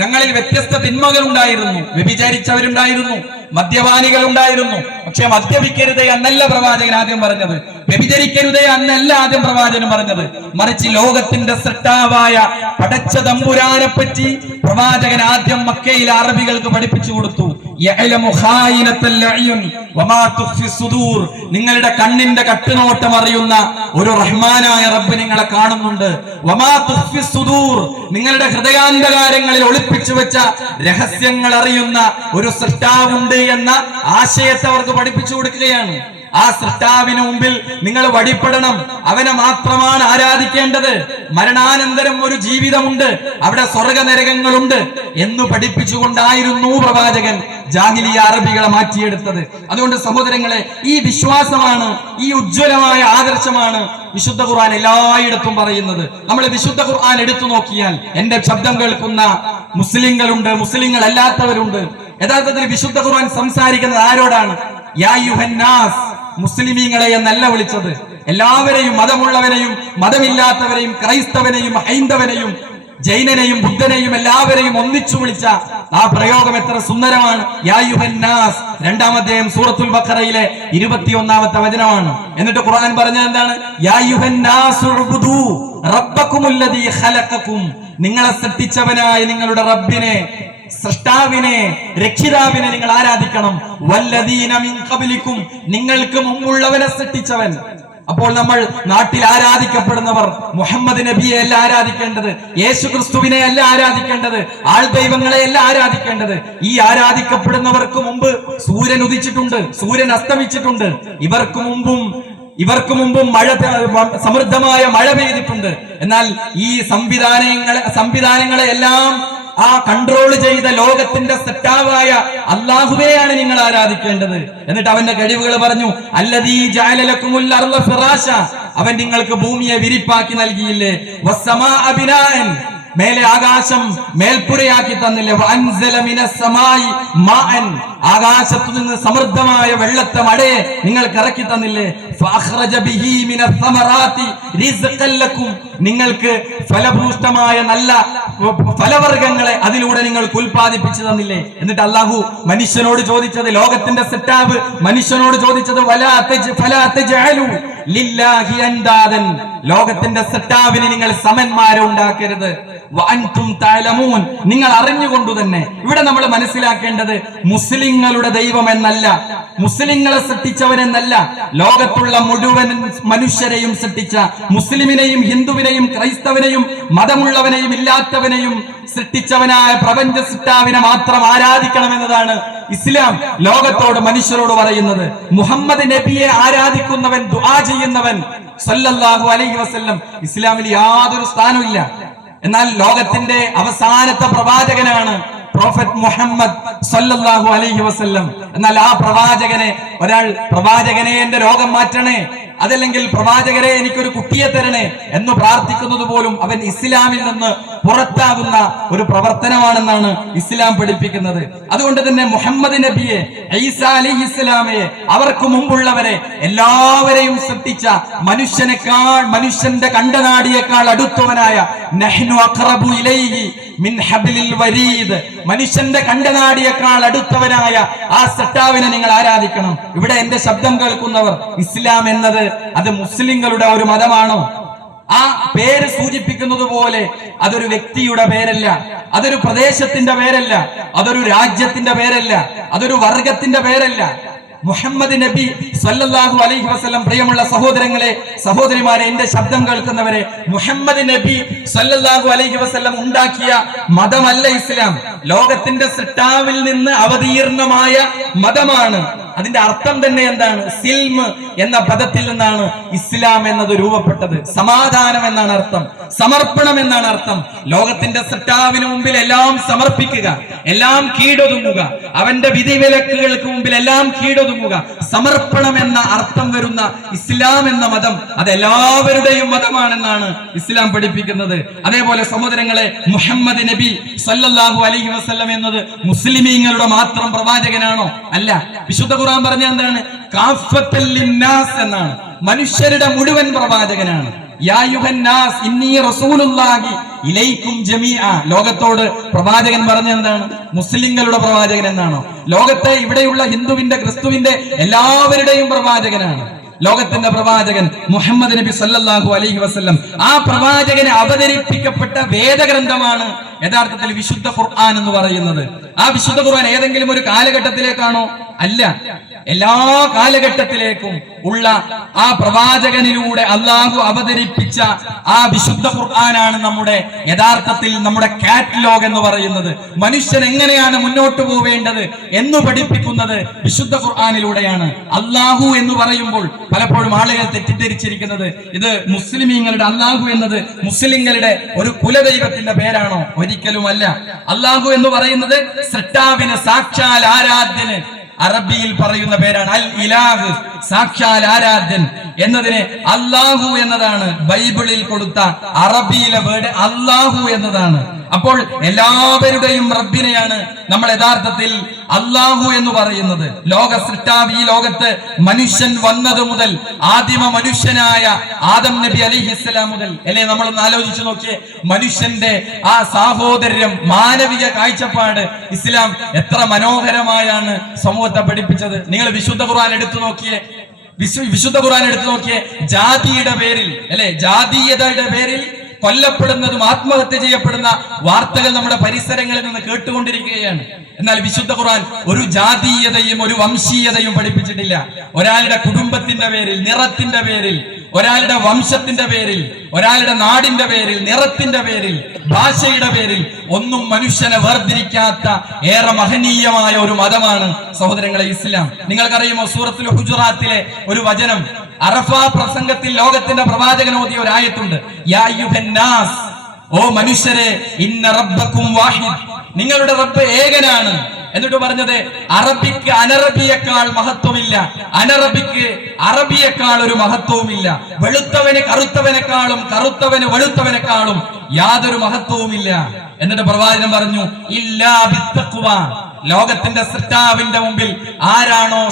ഞങ്ങളിൽ വ്യത്യസ്ത തിന്മകൾ ഉണ്ടായിരുന്നു, വ്യഭിചരിച്ചവരുണ്ടായിരുന്നു, മദ്യപാനികൾ ഉണ്ടായിരുന്നു. പക്ഷെ മദ്യപിക്കരുതേ എന്നല്ല പ്രവാചകൻ ആദ്യം പറഞ്ഞത്, വ്യഭിചരിക്കരുതേ എന്നല്ല ആദ്യം പ്രവാചകൻ പറഞ്ഞത്. മറിച്ച് ലോകത്തിന്റെ സൃഷ്ടാവായ പടച്ച തമ്പുരാനെ പറ്റി പ്രവാചകൻ ആദ്യം മക്കയിലെ അറബികൾക്ക് പഠിപ്പിച്ചു കൊടുത്തു. നിങ്ങളുടെ കണ്ണിന്റെ കട്ടുനോട്ടം അറിയുന്ന ഒരു റഹ്മാനായ റബ്ബ് നിങ്ങളെ കാണുന്നുണ്ട്. നിങ്ങളുടെ ഹൃദയാന്തകാരങ്ങളിൽ ഒളിപ്പിച്ചു വെച്ച രഹസ്യങ്ങൾ അറിയുന്ന ഒരു സൃഷ്ടാവുണ്ട് എന്ന ആശയത്തെ അവർക്ക് പഠിപ്പിച്ചു കൊടുക്കുകയാണ്. ആ സൃഷ്ടാവിന് മുമ്പിൽ നിങ്ങൾ വഴിപ്പെടണം, അവനെ മാത്രമാണ് ആരാധിക്കേണ്ടത്. മരണാനന്തരം ഒരു ജീവിതമുണ്ട്, അവിടെ സ്വർഗനരകങ്ങളുണ്ട് എന്ന് പഠിപ്പിച്ചുകൊണ്ടായിരുന്നു പ്രവാചകൻ ജാഹിലിയ അറബികളെ മാറ്റിയെടുത്തത്. അതുകൊണ്ട് സഹോദരങ്ങളെ, ഈ വിശ്വാസമാണ്, ഈ ഉജ്ജ്വലമായ ആദർശമാണ് വിശുദ്ധ ഖുർആൻ എല്ലായിടത്തും പറയുന്നത്. നമ്മൾ വിശുദ്ധ ഖുർആൻ എടുത്തു നോക്കിയാൽ എന്റെ ശബ്ദം കേൾക്കുന്ന മുസ്ലിങ്ങളുണ്ട്, മുസ്ലിങ്ങൾ അല്ലാത്തവരുണ്ട്. യഥാർത്ഥത്തിൽ വിശുദ്ധ ഖുർആൻ സംസാരിക്കുന്നത് ആരോടാണ്? യാ യുഹന്നാസ്, മുസ്ലിമീങ്ങളെ എന്നല്ല വിളിച്ചത്. എല്ലാവരെയും, മതമുള്ളവനെയും മതമില്ലാത്തവരെയും, ക്രൈസ്തവനെയും ഹൈന്ദവനെയും ജൈനനെയും ബുദ്ധനെയും എല്ലാവരെയും ഒന്നിച്ചു വിളിച്ച ആ പ്രയോഗം എത്ര സുന്ദരമാണ്. യാ യുഹന്നാസ്, 2-ാം അധ്യായം സൂറത്തുൽ ബഖറയിലെ 21-ാമത്തെ വചനമാണ്. എന്നിട്ട് ഖുർആൻ പറഞ്ഞത് എന്താണ്? യാ യുഹന്നാസ് ഉബ്ദു റബ്ബകുമുല്ലദീ ഖലഖകും. നിങ്ങളെ സൃഷ്ടിച്ചവനായ നിങ്ങളുടെ റബ്ബിനെ, സൃഷ്ടാവിനെ, രക്ഷിതാവിനെ നിങ്ങൾ ആരാധിക്കണം. വല്ലദീന മിൻ ഖബ്ലിക്കും, നിങ്ങൾക്ക് മുമ്പുള്ളവനെ സൃഷ്ടിച്ചവൻ. അപ്പോൾ നമ്മൾ നാട്ടിൽ ആരാധിക്കപ്പെടുന്നവർ മുഹമ്മദ് നബിയെ അല്ല ആരാധിക്കേണ്ടത്, യേശു ക്രിസ്തുവിനെ അല്ല ആരാധിക്കേണ്ടത്, ആൾ ദൈവങ്ങളെ അല്ല ആരാധിക്കേണ്ടത്. ഈ ആരാധിക്കപ്പെടുന്നവർക്ക് മുമ്പ് സൂര്യൻ ഉദിച്ചിട്ടുണ്ട്, സൂര്യൻ അസ്തമിച്ചിട്ടുണ്ട്. ഇവർക്ക് മുമ്പും സമൃദ്ധമായ മഴ പെയ്തിട്ടുണ്ട്. എന്നാൽ ഈ സംവിധാനങ്ങളെ എല്ലാം ആ കൺട്രോൾ ചെയ്ത ലോകത്തിന്റെ സൃഷ്ടാവായ അല്ലാഹുവിനെയാണ് നിങ്ങൾ ആരാധിക്കേണ്ടത്. എന്നിട്ട് അവന്റെ കഴിവുകൾ പറഞ്ഞു, അല്ലദീ ജഅല ലക്കുമുൽ അർള ഫിറാശ, അവൻ നിങ്ങൾക്ക് ഭൂമിയെ വിരിപ്പാക്കി നൽകിയില്ലേ, വസ്സമാഅ ബിനാഅൻ, മേലെ ആകാശം മേൽപ്പുരയാക്കി തന്നില്ലേ, വഅൻസല മിനസ് സമായി മാഅൻ, ആകാശത്തു നിന്ന് സമൃദ്ധമായ വെള്ളത്തെ, മഴയെ നിങ്ങൾക്ക് ഇറക്കി തന്നില്ലേ, ഫഅഖ്റജ ബിഹി മിനസ് സമറാത്തി റിസ്ഖൻ ലക്കും, നിങ്ങൾക്ക് ഫലഭൂഷ്ടമായ നല്ല ഫലവർഗങ്ങളെ അതിലൂടെ നിങ്ങൾക്ക് ഉൽപ്പാദിപ്പിച്ചു തന്നില്ലേ? എന്നിട്ട് അള്ളാഹു മനുഷ്യനോട് ചോദിച്ചത്, ലോകത്തിന്റെ സെറ്റാബ് മനുഷ്യനോട് ചോദിച്ചത് ലോകത്തിന്റെ സെറ്റാബിന് നിങ്ങൾ സമന്മാരെ ഉണ്ടാക്കരുത്. നിങ്ങൾ അറിഞ്ഞുകൊണ്ടു തന്നെ. ഇവിടെ നമ്മൾ മനസ്സിലാക്കേണ്ടത് മുസ്ലിങ്ങളുടെ ദൈവം എന്നല്ല, മുസ്ലിങ്ങളെ സൃഷ്ടിച്ചവനെന്നല്ല, ലോകത്തുള്ള മുഴുവൻ മനുഷ്യരെയും സൃഷ്ടിച്ച, മുസ്ലിമിനെയും ഹിന്ദുവിനെയും ക്രൈസ്തവനെയും മതമുള്ളവനെയും ഇല്ലാത്തവനെയും സൃഷ്ടിച്ചവനായ പ്രപഞ്ച സൃഷ്ടാവിനെ മാത്രം ആരാധിക്കണമെന്നതാണ് ഇസ്ലാം ലോകത്തോട് മനുഷ്യരോട് പറയുന്നത്. മുഹമ്മദ് നബിയെ ആരാധിക്കുന്നവൻ, ദുആ ചെയ്യുന്നവൻ സല്ലല്ലാഹു അലൈഹി വസല്ലം ഇസ്ലാമിൽ യാതൊരു സ്ഥാനമില്ല. എന്നാൽ ലോകത്തിന്റെ അവസാനത്തെ പ്രവാചകനാണ് പ്രോഫറ്റ് മുഹമ്മദ് സല്ലല്ലാഹു അലൈഹി വസല്ലം. എന്നാൽ ആ പ്രവാചകനെ പ്രവാചകനെ എന്റെ രോഗം മാറ്റണേ, അതല്ലെങ്കിൽ പ്രവാചകരെ എനിക്കൊരു കുട്ടിയെ തരണേ എന്ന് പ്രാർത്ഥിക്കുന്നത് പോലും അവൻ ഇസ്ലാമിൽ നിന്ന് പുറത്താകുന്ന ഒരു പ്രവർത്തനമാണെന്നാണ് ഇസ്ലാം പഠിപ്പിക്കുന്നത്. അതുകൊണ്ട് തന്നെ മുഹമ്മദ് നബിയെ, ഈസാ അലൈഹിസ്സലാമയെ, അവർക്ക് മുമ്പുള്ളവരെ എല്ലാവരെയും സൃഷ്ടിച്ച മനുഷ്യന്റെ കണ്ടനാടിയേക്കാൾ അടുത്തവനായ നഹ്നു അഖറബു ഇലൈഹി മിൻ ഹബ്ലിൽ വരീദ്, മനുഷ്യന്റെ കണ്ടനാടിയേക്കാൾ അടുത്തവനായ ആ സൃഷ്ടാവിനെ നിങ്ങൾ ആരാധിക്കണം. ഇവിടെ എന്റെ ശബ്ദം കേൾക്കുന്നവർ, ഇസ്ലാം എന്നത് അത് മുസ്ലിങ്ങളുടെ ഒരു മതമാണോ? ആ പേര് സൂചിപ്പിക്കുന്നത് പോലെ അതൊരു വ്യക്തിയുടെ പേരല്ല, അതൊരു പ്രദേശത്തിന്റെ പേരല്ല, അതൊരു രാജ്യത്തിന്റെ പേരല്ല, അതൊരു വർഗത്തിന്റെ പേരല്ല. മുഹമ്മദ് നബി സല്ലല്ലാഹു അലൈഹി വസല്ലം, പ്രിയമുള്ള സഹോദരങ്ങളെ, സഹോദരിമാരെ, എന്റെ ശബ്ദം കേൾക്കുന്നവരെ, മുഹമ്മദ് നബി സല്ലല്ലാഹു അലൈഹി വസല്ലം ഉണ്ടാക്കിയ മതമല്ല ഇസ്ലാം. ലോകത്തിന്റെ സൃഷ്ടാവിൽ നിന്ന് അവതീർണമായ മതമാണ്. അതിന്റെ അർത്ഥം തന്നെ എന്താണ്? സിൽമ് എന്ന പദത്തിൽ നിന്നാണ് ഇസ്ലാം എന്നത് രൂപപ്പെട്ടത്. സമാധാനം എന്നാണ് അർത്ഥം, സമർപ്പണം എന്നാണ് അർത്ഥം. ലോകത്തിന്റെ സൃഷ്ടാവിന് മുമ്പിൽ എല്ലാം സമർപ്പിക്കുക, എല്ലാം കീഴൊതുങ്ങുക, അവന്റെ വിധിവിലക്കുകൾക്ക് മുമ്പിൽ എല്ലാം കീഴൊതുങ്ങുക, സമർപ്പണം എന്ന അർത്ഥം വരുന്ന ഇസ്ലാം എന്ന മതം അത് എല്ലാവരുടെയും മതമാണെന്നാണ് ഇസ്ലാം പഠിപ്പിക്കുന്നത്. അതേപോലെ സഹോദരങ്ങളെ, മുഹമ്മദ് നബി സല്ലല്ലാഹു അലൈഹി വസല്ലം എന്നത് മുസ്ലിമീങ്ങളുടെ മാത്രം പ്രവാചകനാണോ? അല്ല. വിശുദ്ധ ഖുർആൻ പറഞ്ഞ എന്താണ്? കാഫത്തൽ ലിന്നാസ് എന്നാണ്, മനുഷ്യരുടെ മുഴുവൻ പ്രവാചകനാണ്. യാ യുഹന്നാസ് ഇന്നി റസൂലുള്ളാഹി ഇലൈക്കും ജമീഅ. ലോകത്തോട് പ്രവാചകൻ പറഞ്ഞ എന്താണ്? മുസ്ലിങ്ങളുടെ പ്രവാചകൻ എന്നാണോ? ലോകത്തെ ഇവിടെയുള്ള ഹിന്ദുവിന്റെ ക്രിസ്തുവിന്റെ എല്ലാവരുടെയും പ്രവാചകനാണ് ലോകത്തിന്റെ പ്രവാചകൻ മുഹമ്മദ് നബി സല്ലല്ലാഹു അലൈഹി വസല്ലം. ആ പ്രവാചകനെ അവതരിപ്പിക്കപ്പെട്ട വേദഗ്രന്ഥമാണ് യഥാർത്ഥത്തിൽ വിശുദ്ധ ഖുർആൻ എന്ന് പറയുന്നത്. ആ വിശുദ്ധ ഖുർആൻ ഏതെങ്കിലും ഒരു കാലഘട്ടത്തിലേക്കാണോ? അല്ല, എല്ലാ കാലഘട്ടത്തിലേക്കും ഉള്ള ആ പ്രവാചകനിലൂടെ അള്ളാഹു അവതരിപ്പിച്ച ആ വിശുദ്ധ ഖുർആനാണ് യഥാർത്ഥത്തിൽ നമ്മുടെ കാറ്റലോഗ് എന്ന് പറയുന്നത്. മനുഷ്യൻ എങ്ങനെയാണ് മുന്നോട്ട് പോവേണ്ടത് എന്ന് പഠിപ്പിക്കുന്നത് വിശുദ്ധ ഖുർആനിലൂടെയാണ്. അള്ളാഹു എന്ന് പറയുമ്പോൾ പലപ്പോഴും ആളുകൾ തെറ്റിദ്ധരിച്ചിരിക്കുന്നത് ഇത് മുസ്ലിമീങ്ങളുടെ അള്ളാഹു എന്നത് മുസ്ലിങ്ങളുടെ ഒരു കുലദൈവത്തിന്റെ പേരാണോ? ഒരിക്കലുമല്ല. അള്ളാഹു എന്ന് പറയുന്നത് സൃഷ്ടാവിന്, സാക്ഷാൽ ആരാധ്യന് അറബിയിൽ പറയുന്ന പേരാണ്. അൽ ഇലാഹ്, സാക്ഷാൽ ആരാധ്യൻ എന്നതിന് അല്ലാഹു എന്നതാണ് ബൈബിളിൽ കൊടുത്ത അറബിയിലെ വേർഡ്. അല്ലാഹു എന്നതാണ്. അപ്പോൾ എല്ലാവരുടെയും റബ്ബിനെയാണ് നമ്മൾ യഥാർത്ഥത്തിൽ അല്ലാഹു എന്ന് പറയുന്നത്. ലോക സൃഷ്ടാവ്, ഈ ലോകത്ത് മനുഷ്യൻ വന്നത് മുതൽ, ആദിമ മനുഷ്യനായ ആദം നബി അലൈഹിസ്സലാം മുതൽ അല്ലെ, നമ്മളൊന്ന് ആലോചിച്ചു നോക്കിയേ, മനുഷ്യന്റെ ആ സാഹോദര്യം, മാനവിക കാഴ്ചപ്പാട് ഇസ്ലാം എത്ര മനോഹരമായാണ് സമൂഹത്തെ പഠിപ്പിച്ചത്. നിങ്ങൾ വിശുദ്ധ ഖുർആൻ എടുത്തു നോക്കിയേ, ജാതിയുടെ പേരിൽ അല്ലെ, ജാതീയതയുടെ പേരിൽ കൊല്ലപ്പെടുന്നതും ആത്മഹത്യ ചെയ്യപ്പെടുന്ന വാർത്തകൾ നമ്മുടെ പരിസരങ്ങളിൽ നിന്ന് കേട്ടുകൊണ്ടിരിക്കുകയാണ്. എന്നാൽ വിശുദ്ധ ഖുർആൻ ഒരു ജാതീയതയും ഒരു വംശീയതയും പഠിപ്പിച്ചിട്ടില്ല. ഒരാളുടെ കുടുംബത്തിന്റെ പേരിൽ, നിറത്തിന്റെ പേരിൽ, ഒരാളുടെ വംശത്തിന്റെ പേരിൽ, ഒരാളുടെ നാടിന്റെ പേരിൽ, നിറത്തിന്റെ പേരിൽ, ഭാഷയുടെ പേരിൽ ഒന്നും മനുഷ്യനെ വേർതിരിക്കാത്ത ഏറെ മഹനീയമായ ഒരു മതമാണ് സഹോദരങ്ങളെ ഇസ്ലാം. നിങ്ങൾക്കറിയുമോ, സൂറത്തുൽ ഹുജറാത്തിലെ ഒരു വചനം, അറഫ പ്രസംഗത്തിൽ ലോകത്തിന്റെ പ്രവാചകൻ ഓതിയ ഒരു ആയത്തുണ്ട്. യാ അയ്യുഹന്നാസ്, ഓ മനുഷ്യരെ, ഇന്ന റബ്ബക്കും വാഹിദ്, നിങ്ങളുടെ റബ്ബ് ഏകനാണ്. എന്നിട്ട് പറഞ്ഞത് അറബിക്ക് അനറബിയേക്കാൾ മഹത്വമില്ല, അനറബിക്ക് അറബിയേക്കാൾ ഒരു മഹത്വവുമില്ല, വെളുത്തവന് കറുത്തവനെക്കാളും കറുത്തവന് വെളുത്തവനെക്കാളും യാതൊരു മഹത്വവുമില്ല. എന്നിട്ട് പ്രവാചകൻ പറഞ്ഞു, ഇല്ലാ ബിത്തഖ്വ, ലോകത്തിന്റെ സൃഷ്ടാവിന്റെ മുമ്പിൽ ആരാണോ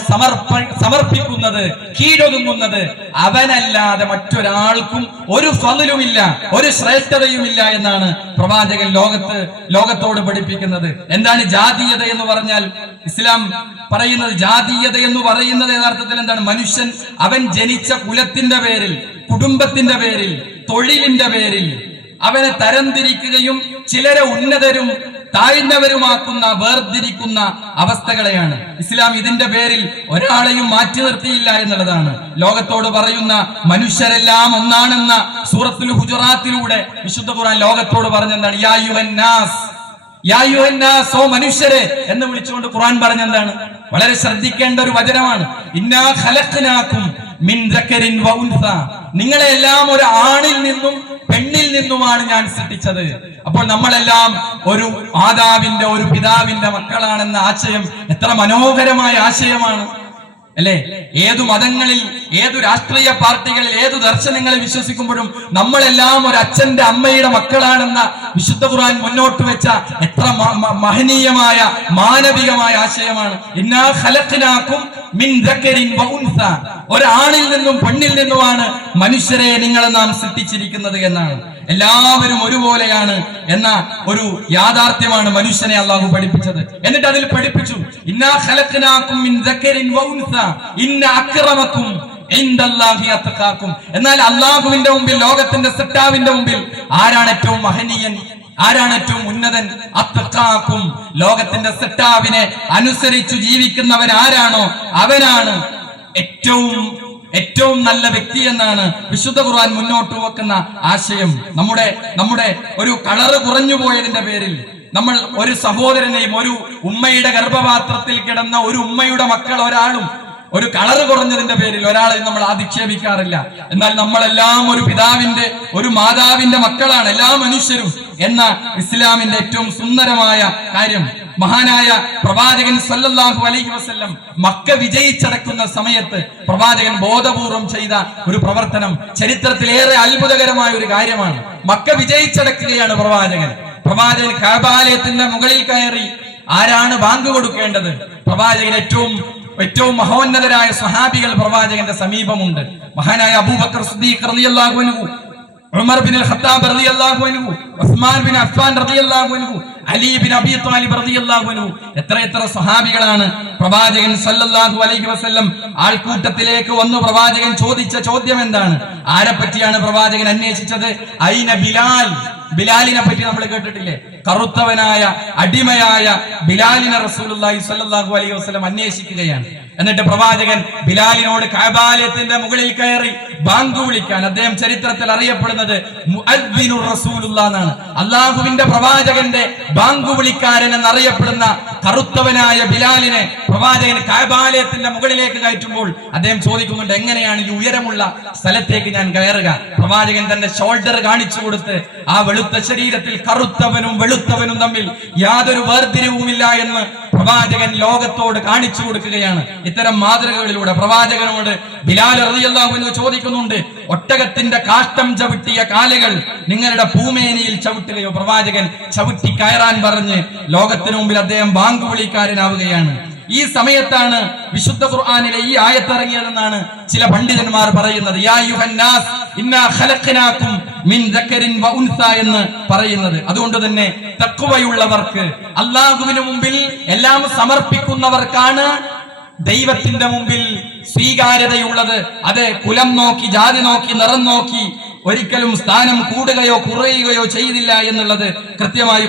സമർപ്പിക്കുന്നത്, കീഴൊതുങ്ങുന്നത്, അവനല്ലാതെ മറ്റൊരാൾക്കും ഒരു ഫളലുമില്ല, ഒരു ശ്രേഷ്ഠതയുമില്ല എന്നാണ് പ്രവാചകൻ ലോകത്തോട് പഠിപ്പിക്കുന്നത്. എന്താണ് ജാതീയത എന്ന് പറഞ്ഞാൽ? ഇസ്ലാം പറയുന്നത് ജാതീയത എന്ന് പറയുന്നത് യഥാർത്ഥത്തിൽ എന്താണ്? മനുഷ്യൻ അവൻ ജനിച്ച കുലത്തിന്റെ പേരിൽ, കുടുംബത്തിന്റെ പേരിൽ, തൊഴിലിന്റെ പേരിൽ അവനെ തരംതിരിക്കുകയും ചിലരെ ഉന്നതരും താഴ്ന്നവരുമാക്കുന്ന, വേർതിരിക്കുന്ന അവസ്ഥകളെയാണ് ഇസ്ലാം ഇതിന്റെ പേരിൽ ഒരാളെയും മാറ്റി നിർത്തിയില്ല എന്നുള്ളതാണ് ലോകത്തോട് പറയുന്ന. മനുഷ്യരെല്ലാം ഒന്നാണെന്ന സൂറത്തുൽ ഹുജറാത്തിലൂടെ വിശുദ്ധ ഖുർആൻ ലോകത്തോട് പറഞ്ഞെന്താണ്? യാ അയ്യുഹന്നാസ്, യാ അയ്യുഹന്നാസ്, ഓ മനുഷ്യരെ എന്ന് വിളിച്ചുകൊണ്ട് ഖുർആൻ പറഞ്ഞെന്താണ്? വളരെ ശ്രദ്ധിക്കേണ്ട ഒരു വചനമാണ്. ഇന്നാ ഖലഖ്നാകും മിൻ ദക്കരിൻ വ ഉൻസ, നിങ്ങളെ എല്ലാം ഒരു ആണിൽ നിന്നും പെണ്ണിൽ നിന്നുമാണ് ഞാൻ സൃഷ്ടിച്ചത്. അപ്പോൾ നമ്മളെല്ലാം ഒരു മാതാവിന്റെ, ഒരു പിതാവിന്റെ മക്കളാണെന്ന ആശയം എത്ര മനോഹരമായ ആശയമാണ് അല്ലെ? ഏതു മതങ്ങളിൽ, ഏതു രാഷ്ട്രീയ പാർട്ടികളിൽ, ഏതു ദർശനങ്ങളിൽ വിശ്വസിക്കുമ്പോഴും നമ്മളെല്ലാം ഒരു അച്ഛന്റെ, അമ്മയുടെ മക്കളാണെന്ന വിശുദ്ധ ഖുർആൻ മുന്നോട്ട് വെച്ച എത്ര മഹനീയമായ, മാനവികമായ ആശയമാണ്. ഇന്നാ ഖലഖ്നാകും മിൻ ദക്കരിൻ വ ഉൻസ, ഒരാണിൽ നിന്നും പെണ്ണിൽ നിന്നുമാണ് മനുഷ്യരെ നിങ്ങളെ നാം സൃഷ്ടിച്ചിരിക്കുന്നത് എന്നാണ്. എല്ലാവരും ഒരുപോലെയാണ് എന്ന ഒരു യാഥാർത്ഥ്യമാണ് മനുഷ്യനെ അള്ളാഹു പഠിപ്പിച്ചത്. എന്നിട്ട് അതിൽ പഠിപ്പിച്ചു, ഇന്നാ ഖലഖ്നാകും മിൻ ദക്കരിൻ വ ഉൻസ ഇന്ന അക്രമക്കും ഇൻദല്ലാഹി അത്ഖാകും. എന്നാൽ അള്ളാഹുവിന്റെ മുമ്പിൽ, ലോകത്തിന്റെ സൃഷ്ടാവിന്റെ മുമ്പിൽ ആരാണ് ഏറ്റവും മഹനീയൻ, ആരാണ് ഏറ്റവും ഉന്നതൻ? അത്ഖാകും, ലോകത്തിന്റെ സൃഷ്ടാവിനെ അനുസരിച്ചു ജീവിക്കുന്നവൻ ആരാണോ അവനാണ് ഏറ്റവും നല്ല വ്യക്തി എന്നാണ് വിശുദ്ധ ഖുർആൻ മുന്നോട്ട് വെക്കുന്ന ആശയം. നമ്മുടെ ഒരു കളറ് കുറഞ്ഞു പോയതിന്റെ പേരിൽ നമ്മൾ ഒരു സഹോദരനെയും, ഒരു ഉമ്മയുടെ ഗർഭപാത്രത്തിൽ കിടന്ന ഒരു ഉമ്മയുടെ മക്കൾ ഒരാളും ഒരു കളറ് കുറഞ്ഞതിന്റെ പേരിൽ ഒരാളെ നമ്മൾ അധിക്ഷേപിക്കാറില്ല. എന്നാൽ നമ്മളെല്ലാം ഒരു പിതാവിന്റെ, ഒരു മാതാവിന്റെ മക്കളാണ് എല്ലാ മനുഷ്യരും എന്ന ഇസ്ലാമിന്റെ ഏറ്റവും സുന്ദരമായ കാര്യം. മഹാനായ പ്രവാചകൻ സല്ലല്ലാഹു അലൈഹി വസല്ലം മക്ക വിജയിച്ചടക്കുന്ന സമയത്ത് പ്രവാചകൻ ബോധപൂർവം ചെയ്ത ഒരു പ്രവർത്തനം ചരിത്രത്തിലേറെ അത്ഭുതകരമായ ഒരു കാര്യമാണ്. മക്ക വിജയിച്ചടക്കുകയാണ് പ്രവാചകൻ കഅബാലയത്തിന്റെ മുകളിൽ കയറി ആരാണ് ബാങ്ക് കൊടുക്കേണ്ടത്? പ്രവാചകൻ ഏറ്റവും മഹോന്നതരായ സ്വഹാബികൾ പ്രവാചകന്റെ സമീപമുണ്ട്. മഹാനായ അബൂബക്കർ സിദ്ദീഖ് റളിയല്ലാഹു അൻഹു, ഉമർ ബിൻ ഖത്താബ് റളിയല്ലാഹു അൻഹു, ഉസ്മാൻ ബിൻ അഫ്ഫാൻ റളിയല്ലാഹു അൻഹു, അലി ബിൻ അബി ത്വാലിബ് റളിയല്ലാഹു അൻഹു, എത്ര സ്വഹാബികളാണ്. പ്രവാചകൻ സല്ലല്ലാഹു അലൈഹി വസല്ലം ആൾക്കൂട്ടത്തിലേക്ക് വന്നു. പ്രവാചകൻ ചോദിച്ച ചോദ്യം എന്താണ്? ആരെ പറ്റിയാണ് പ്രവാചകൻ അന്വേഷിച്ചത്? ഐന ബിലാൽ, ബിലാലിനെ പറ്റി നമ്മൾ കേട്ടിട്ടില്ലേ? കറുത്തവനായ, അടിമയായ ബിലാലിനെ റസൂലുള്ളാഹി സ്വല്ലല്ലാഹു അലൈഹി വസല്ലം അന്വേഷിക്കുകയാണ്. എന്നിട്ട് പ്രവാചകൻ ബിലാലിനോട് കഅബാലയത്തിന്റെ മുകളിൽ കയറി ബാങ്ക് വിളിക്കാൻ, അദ്ദേഹം ചരിത്രത്തിൽ അറിയപ്പെടുന്നത് മുഅദ്ദിനുർ റസൂലുള്ളാഹ് എന്നാണ്, അള്ളാഹുവിന്റെ പ്രവാചകന്റെ ബാങ്ക് വിളിക്കാരൻ എന്നറിയപ്പെടുന്ന കറുത്തവനായ ബിലാലിനെ പ്രവാചകൻ കഅബാലയത്തിന്റെ മുകളിലേക്ക് കയറ്റുമ്പോൾ അദ്ദേഹം ചോദിക്കുന്നുണ്ട്, എങ്ങനെയാണ് ഈ ഉയരമുള്ള സ്ഥലത്തേക്ക് ഞാൻ കയറുക? പ്രവാചകൻ തന്റെ ഷോൾഡർ കാണിച്ചു കൊടുത്ത് ആ വെളുത്ത ശരീരത്തിൽ കറുത്തവനും വെളുത്തവനും തമ്മിൽ യാതൊരു വേർതിരിവുമില്ല എന്ന് പ്രവാചകൻ ലോകത്തോട് കാണിച്ചു കൊടുക്കുകയാണ്. ഇത്തരം മാതൃകകളിലൂടെ പ്രവാചകനോട് ബിലാൽ റളിയല്ലാഹു അൻഹു ചോദിക്കുന്നുണ്ട്, ഒട്ടകത്തിന്റെ കാഷ്ടം ചവിട്ടിയ കാലുകൾ നിങ്ങളുടെ പൂമേനിയിൽ ചവിട്ടുകയോ? പ്രവാചകൻ ചവിട്ടി കയറാൻ പറഞ്ഞ് ലോകത്തിനു മുമ്പിൽ അദ്ദേഹം ബാങ്ക് വിളിക്കാരനാവുകയാണ്. ഈ സമയത്താണ് വിശുദ്ധ ഖുർആനിലെ ഈ ആയത്ത് ഇറങ്ങിയതെന്നാണ് ചില പണ്ഡിതന്മാർ പറയുന്നത്. യാ അയ്യുഹന്നാസ് ഇന്നാ ഖലഖ്നാകും മിൻ ദക്കരിൻ വ ഉൻസ എന്ന് പറയുന്നത്. അതുകൊണ്ട് തന്നെ തഖ്വയുള്ളവർക്ക്, അല്ലാഹുവിന് മുമ്പിൽ എല്ലാം സമർപ്പിക്കുന്നവർക്കാണ് ദൈവത്തിന്റെ മുമ്പിൽ സ്വീകാര്യതയുള്ളത്. അത് കുലം നോക്കി, ജാതി നോക്കി, നിറം നോക്കി ഒരിക്കലും സ്ഥാനം കൂടുകയോ കുറയുകയോ ചെയ്തില്ല എന്നുള്ളത്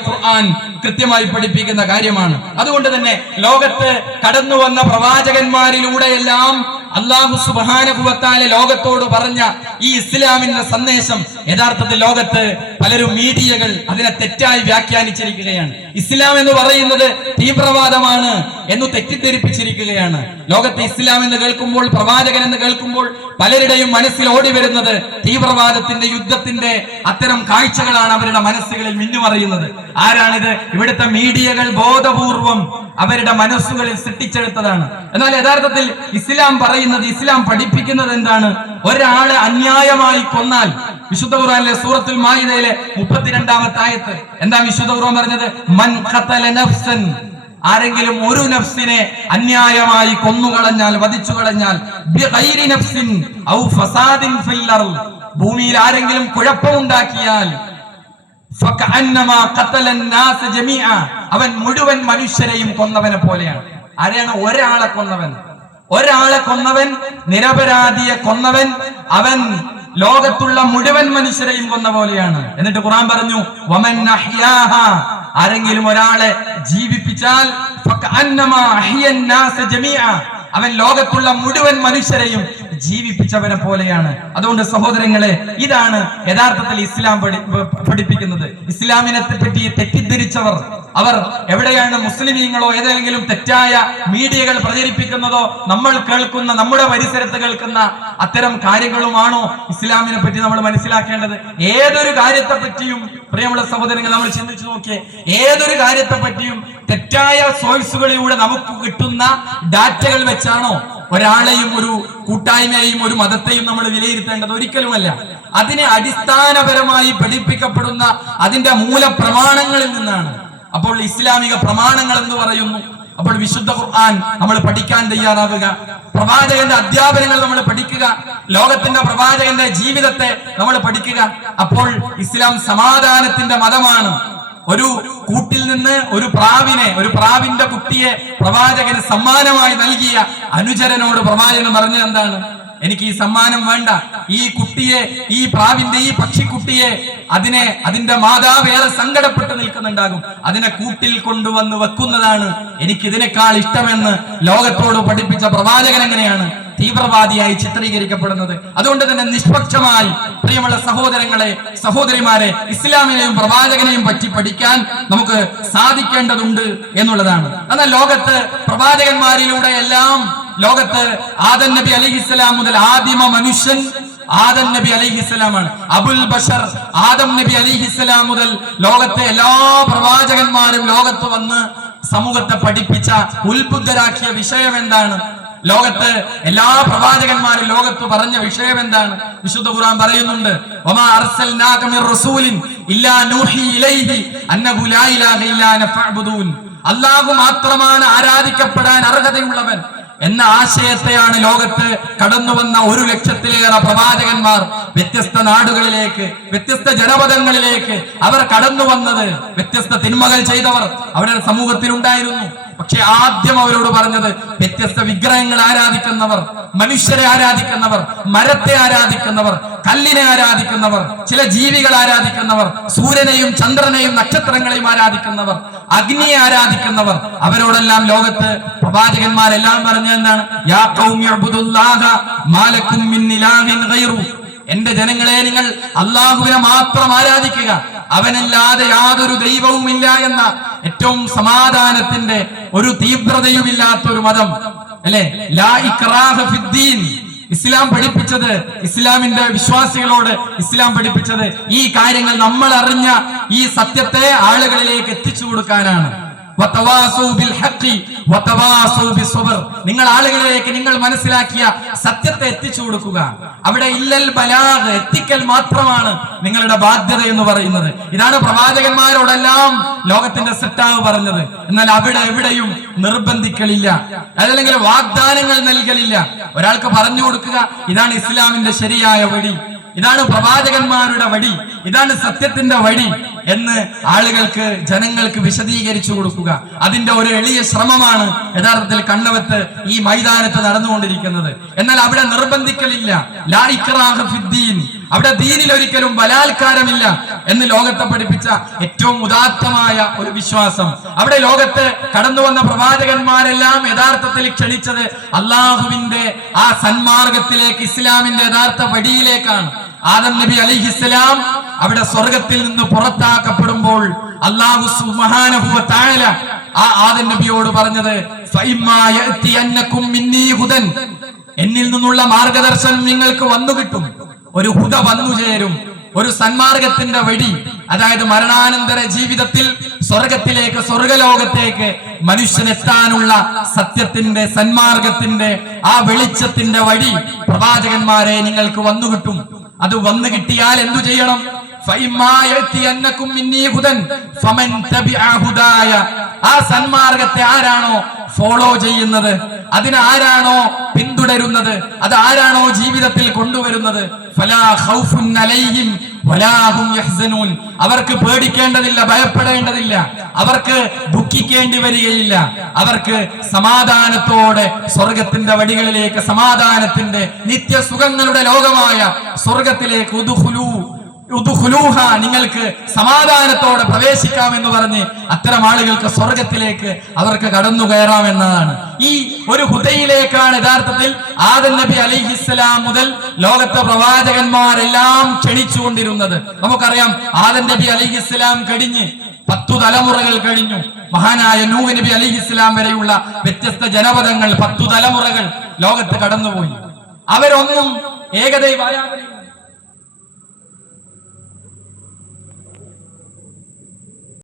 ഖുർആൻ കൃത്യമായി പഠിപ്പിക്കുന്ന കാര്യമാണ്. അതുകൊണ്ട് തന്നെ ലോകത്ത് കടന്നു വന്ന പ്രവാചകന്മാരിലൂടെയെല്ലാം അല്ലാഹു സുബ്ഹാനഹു വ തആല ലോകത്തോട് പറഞ്ഞ ഈ ഇസ്ലാമിന്റെ സന്ദേശം യഥാർത്ഥത്തിൽ ലോകത്ത് പലരും, മീഡിയകൾ അതിനെ തെറ്റായി വ്യാഖ്യാനിച്ചിരിക്കുകയാണ്. ഇസ്ലാം എന്ന് പറയുന്നത് തീവ്രവാദമാണ് എന്ന് തെറ്റിദ്ധരിപ്പിച്ചിരിക്കുകയാണ്. ലോകത്ത് ഇസ്ലാം എന്ന് കേൾക്കുമ്പോൾ, പ്രവാചകൻ എന്ന് കേൾക്കുമ്പോൾ പലരുടെയും മനസ്സിൽ ഓടി വരുന്നത് തീവ്രവാദത്തിന്റെ, യുദ്ധത്തിന്റെ അത്തരം കാഴ്ചകളാണ് അവരുടെ മനസ്സുകളിൽ മിന്നുമറിയുന്നത്. ആരാണിത്? ഇവിടുത്തെ മീഡിയകൾ ബോധപൂർവം അവരുടെ മനസ്സുകളിൽ സൃഷ്ടിച്ചെടുത്തതാണ്. എന്നാൽ യഥാർത്ഥത്തിൽ ഇസ്ലാം പറയുന്നത്, ഇസ്ലാം പഠിപ്പിക്കുന്നത് എന്താണ്? ഒരാളെ അന്യായമായി കൊന്നാൽ, വിശുദ്ധ ഖുർആനിലെ സൂറത്തുൽ മാഇദയിലെ 32-ാമത്തെ ആയത്ത് എന്താ വിശുദ്ധ ഖുർആൻ പറഞ്ഞത്? മൻ ഖതല നഫ്സൻ ആരെങ്കിലും ഒരു നഫ്സിനെ അന്യായമായി കൊന്നുകളഞ്ഞാൽ, വധിച്ചു കളഞ്ഞാൽ, ബിഗൈരി നഫ്സിൻ ഔ ഫസാദിൻ ഫിൽ അർള്, ഭൂമിയിൽ ആരെങ്കിലും കുഴപ്പമുണ്ടാക്കിയാൽ, ഫകഅന്നമാ ഖതലൻ നാസ ജമീഅ, അവൻ മുഴുവൻ മനുഷ്യരെയും കൊന്നവനെ പോലെയാണ്. ആരെയാണ്? ഒരാളെ കൊന്നവൻ, നിരപരാധിയെ കൊന്നവൻ, അവൻ ലോകത്തുള്ള മുഴുവൻ മനുഷ്യരെയും കൊന്ന പോലെയാണ്. എന്നിട്ട് ഖുർആൻ പറഞ്ഞു, വമൻ അഹ്യാഹ, ആരെങ്കിലും ഒരാളെ ജീവിപ്പിച്ചാൽ, ഫകഅന്നമാ അഹ്യൻ നാസ ജമീഅ, അവൻ ലോകത്തുള്ള മുഴുവൻ മനുഷ്യരെയും ജീവിപ്പിച്ചവനെ പോലെയാണ്. അതുകൊണ്ട് സഹോദരങ്ങളെ, ഇതാണ് യഥാർത്ഥത്തിൽ ഇസ്ലാം പഠിപ്പിക്കുന്നത്. ഇസ്ലാമിനെ പറ്റി തെറ്റിദ്ധരിച്ചവർ, അവർ എവിടെയാണ് മുസ്ലിമീങ്ങളോ ഏതെങ്കിലും തെറ്റായ മീഡിയകൾ പ്രചരിപ്പിക്കുന്നതോ നമ്മൾ കേൾക്കുന്ന, നമ്മുടെ പരിസരത്ത് കേൾക്കുന്ന അത്തരം കാര്യങ്ങളുമാണോ ഇസ്ലാമിനെ പറ്റി നമ്മൾ മനസ്സിലാക്കേണ്ടത്? ഏതൊരു കാര്യത്തെ പറ്റിയും പ്രിയമുള്ള സഹോദരങ്ങൾ നമ്മൾ ചിന്തിച്ചു നോക്കിയേ, ഏതൊരു കാര്യത്തെ പറ്റിയും തെറ്റായ സോഴ്സുകളിലൂടെ നമുക്ക് കിട്ടുന്ന ഡാറ്റകൾ വെച്ചാണോ ഒരാളെയും ഒരു കൂട്ടായ്മയെയും ഒരു മതത്തെയും നമ്മൾ വിലയിരുത്തേണ്ടത്? ഒരിക്കലുമല്ല. അതിനെ അടിസ്ഥാനപരമായി പഠിപ്പിക്കപ്പെടുന്ന അതിന്റെ മൂലപ്രമാണങ്ങളിൽ നിന്നാണ്. അപ്പോൾ ഇസ്ലാമിക പ്രമാണങ്ങൾ എന്ന് പറയുന്നു. അപ്പോൾ വിശുദ്ധ ഖുർആൻ നമ്മൾ പഠിക്കാൻ തയ്യാറാവുക, പ്രവാചകന്റെ അധ്യാപനങ്ങൾ നമ്മൾ പഠിക്കുക, ലോകത്തിന്റെ പ്രവാചകന്റെ ജീവിതത്തെ നമ്മൾ പഠിക്കുക. അപ്പോൾ ഇസ്ലാം സമാധാനത്തിന്റെ മതമാണ്. ഒരു കൂട്ടിൽ നിന്ന് ഒരു പ്രാവിന്റെ കുട്ടിയെ പ്രവാചകന് സമ്മാനമായി നൽകിയ അനുചരനോട് പ്രവാചകൻ പറഞ്ഞത് എന്താണ്? എനിക്ക് ഈ സമ്മാനം വേണ്ട, ഈ കുട്ടിയെ, ഈ പ്രാവിന്റെ ഈ പക്ഷിക്കുട്ടിയെ, അതിന്റെ മാതാവ് ഏറെ സങ്കടപ്പെട്ട് നിൽക്കുന്നുണ്ടാകും, അതിനെ കൂട്ടിൽ കൊണ്ടുവന്ന് വെക്കുന്നതാണ് എനിക്ക് ഇതിനേക്കാൾ ഇഷ്ടമെന്ന് ലോകത്തോട് പഠിപ്പിച്ച പ്രവാചകൻ എങ്ങനെയാണ് തീവ്രവാദിയായി ചിത്രീകരിക്കപ്പെടുന്നത്? അതുകൊണ്ട് തന്നെ നിഷ്പക്ഷമായി പ്രിയമുള്ള സഹോദരങ്ങളെ, സഹോദരിമാരെ, ഇസ്ലാമിനെയും പ്രവാചകനെയും പറ്റി പഠിക്കാൻ നമുക്ക് സാധിക്കേണ്ടതുണ്ട് എന്നുള്ളതാണ്. എന്നാൽ ലോകത്ത് പ്രവാചകന്മാരിലൂടെ എല്ലാം, ലോകത്ത് ആദം നബി അലൈഹിസ്സലാം മുതൽ ആദിമ മനുഷ്യൻ ആദം നബി അലൈഹിസ്സലാമാണ്. അബുൽ ബഷർ ആദം നബി അലൈഹിസ്സലാം മുതൽ ലോകത്തെ എല്ലാ പ്രവാചകന്മാരും ലോകത്ത് വന്ന് സമൂഹത്തെ പഠിപ്പിച്ച, ഉത്ബുദ്ധരാക്കിയ വിഷയം എന്താണ്? ലോകത്ത് എല്ലാ പ്രവാചകന്മാരും ലോകത്ത് പറഞ്ഞ വിഷയം എന്താണ്? വിശുദ്ധ ഖുർആൻ പറയുന്നുണ്ട്, വമാ അർസൽനാക മിർ റസൂലിൻ ഇല്ലാ നൂഹി ഇലൈഹി അന്നഹു ലാ ഇലാഹ ഇല്ലാ അന ഫഅ്ബുദൂൻ, അല്ലാഹു മാത്രമാണ് ആരാധിക്കപ്പെടാൻ അർഹതയുള്ളവൻ എന്ന ആശയത്തെയാണ് ലോകത്ത് കടന്നു വന്ന 1 ലക്ഷത്തിലേറെ പ്രവാചകന്മാർ വ്യത്യസ്ത നാടുകളിലേക്ക്, വ്യത്യസ്ത ജനപദങ്ങളിലേക്ക് അവർ കടന്നു വന്നത്. വ്യത്യസ്ത തിന്മകൾ ചെയ്തവർ അവരുടെ സമൂഹത്തിൽ ഉണ്ടായിരുന്നു. പക്ഷെ ആദ്യം അവരോട് പറഞ്ഞത്, വ്യത്യസ്ത വിഗ്രഹങ്ങൾ ആരാധിക്കുന്നവർ, മനുഷ്യരെ ആരാധിക്കുന്നവർ, മരത്തെ ആരാധിക്കുന്നവർ, കല്ലിനെ ആരാധിക്കുന്നവർ, ചില ജീവികൾ ആരാധിക്കുന്നവർ, സൂര്യനെയും ചന്ദ്രനെയും നക്ഷത്രങ്ങളെയും ആരാധിക്കുന്നവർ, അഗ്നിയെ ആരാധിക്കുന്നവർ, അവരോടെല്ലാം ലോകത്ത് പ്രവാചകന്മാരെല്ലാം പറഞ്ഞത് എന്താണ്? യാ ഖൗമി ഇഅ്ബുദുല്ലാഹ മാ ലക്കും മിൻ ഇലാഹിൻ ഗൈറു, എന്റെ ജനങ്ങളെ, നിങ്ങൾ അല്ലാഹുവിനെ മാത്രം ആരാധിക്കുക, അവനല്ലാതെ യാതൊരു ദൈവവുമില്ല എന്ന ഏറ്റവും സമാധാനത്തിന്റെ ഒരു തീവ്രതയുമില്ലാത്ത ഒരു മതം അല്ലെ? ലാ ഇക്റാഹ ഫിദ്ദീൻ. ഇസ്ലാം പഠിപ്പിച്ചത്, ഇസ്ലാമിന്റെ വിശ്വാസികളോട് ഇസ്ലാം പഠിപ്പിച്ചത് ഈ കാര്യങ്ങൾ നമ്മൾ അറിഞ്ഞ ഈ സത്യത്തെ ആളുകളിലേക്ക് എത്തിച്ചു കൊടുക്കാനാണ്. നിങ്ങൾ ആളുകളിലേക്ക് നിങ്ങൾ മനസ്സിലാക്കിയ സത്യത്തെ എത്തിച്ചു കൊടുക്കുക. അവിടെ ഇല്ലൽ ബലാഗ്, എത്തിക്കൽ മാത്രമാണ് നിങ്ങളുടെ ബാധ്യത എന്ന് പറയുന്നത്. ഇതാണ് പ്രവാചകന്മാരോടെല്ലാം ലോകത്തിന്റെ സെറ്റാവ് പറഞ്ഞത്. എന്നാൽ അവിടെ എവിടെയും നിർബന്ധിക്കലില്ല, അതല്ലെങ്കിൽ വാഗ്ദാനങ്ങൾ നൽകലില്ല. ഒരാൾക്ക് പറഞ്ഞു കൊടുക്കുക, ഇതാണ് ഇസ്ലാമിന്റെ ശരിയായ വഴി, ഇതാണ് പ്രവാചകന്മാരുടെ വഴി, ഇതാണ് സത്യത്തിന്റെ വഴി എന്ന് ആളുകൾക്ക്, ജനങ്ങൾക്ക് വിശദീകരിച്ചു കൊടുക്കുക. അതിന്റെ ഒരു എളിയ ശ്രമമാണ് യഥാർത്ഥത്തിൽ കണ്ണവത്ത് ഈ മൈതാനത്ത് നടന്നുകൊണ്ടിരിക്കുന്നത്. എന്നാൽ അവിടെ നിർബന്ധിക്കലില്ല, ലാ ഇക്റാഹ ഫിദ്ദീൻ, അവിടെ ദീനിൽ ഒരിക്കലും ബലാത്കാരമില്ല എന്ന് ലോകത്തെ പഠിപ്പിച്ച ഏറ്റവും ഉദാത്തമായ ഒരു വിശ്വാസം. അവിടെ ലോകത്ത് കടന്നു വന്ന പ്രവാചകന്മാരെല്ലാം യഥാർത്ഥത്തിൽ ക്ഷണിച്ചത് അള്ളാഹുവിന്റെ ആ സന്മാർഗത്തിലേക്ക്, ഇസ്ലാമിന്റെ യഥാർത്ഥ വഴിയിലേക്കാണ്. ആദം നബി അലൈഹിസ്സലാം അവിടെ സ്വർഗത്തിൽ നിന്ന് പുറത്താക്കപ്പെടുമ്പോൾ അല്ലാഹു സുബ്ഹാനഹു വ തആല ആ ആദം നബിയോട് പറഞ്ഞത്, ഫഇമ്മാ യഅതിയന്നകും മിന്നീ ഹുദൻ, എന്നിൽ നിന്നുള്ള മാർഗദർശനം നിങ്ങൾക്ക് വന്നു കിട്ടും, ഒരു ഹുദ വന്നു ചേരും, ഒരു സന്മാർഗത്തിന്റെ വഴി. അതായത് മരണാനന്തര ജീവിതത്തിൽ സ്വർഗത്തിലേക്ക്, സ്വർഗലോകത്തേക്ക് മനുഷ്യനെത്താനുള്ള സത്യത്തിന്റെ, സന്മാർഗത്തിന്റെ ആ വെളിച്ചത്തിന്റെ വഴി പ്രവാചകന്മാരെ നിങ്ങൾക്ക് വന്നു കിട്ടും. അത് വന്നു കിട്ടിയാൽ എന്തു ചെയ്യണം? ആ സന്മാർഗത്തെ ആരാണോ ഫോളോ ചെയ്യുന്നത്, അതിനാരാണോ പിന്തുടരുന്നത്, അത് ആരാണോ ജീവിതത്തിൽ കൊണ്ടുവരുന്നത്, ഫലാ ഖൗഫുൻ അലൈഹിം വലാ ഹും യഹ്സനൂൻ, അവർക്ക് പേടിക്കേണ്ടതില്ല, ഭയപ്പെടേണ്ടതില്ല, അവർക്ക് ദുഃഖിക്കേണ്ടി വരികയില്ല, അവർക്ക് സമാധാനത്തോടെ സ്വർഗത്തിന്റെ വഴികളിലേക്ക്, സമാധാനത്തിന്റെ നിത്യസുഖങ്ങളുടെ ലോകമായ സ്വർഗത്തിലേക്ക് ഉദ്ഖുലൂഹ, നിങ്ങൾക്ക് സമാധാനത്തോടെ പ്രവേശിക്കാമെന്ന് പറഞ്ഞ് അത്തരം ആളുകൾക്ക് സ്വർഗത്തിലേക്ക് അവർക്ക് കടന്നു കയറാമെന്നതാണ്. ഈ ഒരു ഹുദയിലേക്കാണ് യഥാർത്ഥത്തിൽ ആദം നബി അലൈഹിസ്സലാം മുതൽ ലോകത്തെ പ്രവാചകന്മാരെല്ലാം ക്ഷണിച്ചുകൊണ്ടിരുന്നത്. നമുക്കറിയാം, ആദം നബി അലൈഹിസ്സലാം കഴിഞ്ഞ് 10 തലമുറകൾ കഴിഞ്ഞു. മഹാനായ നൂഹ് നബി അലൈഹിസ്സലാം വരെയുള്ള വ്യത്യസ്ത ജനപദങ്ങൾ 10 തലമുറകൾ ലോകത്ത് കടന്നുപോയി. അവരൊന്നും ഏകദൈവാരാധന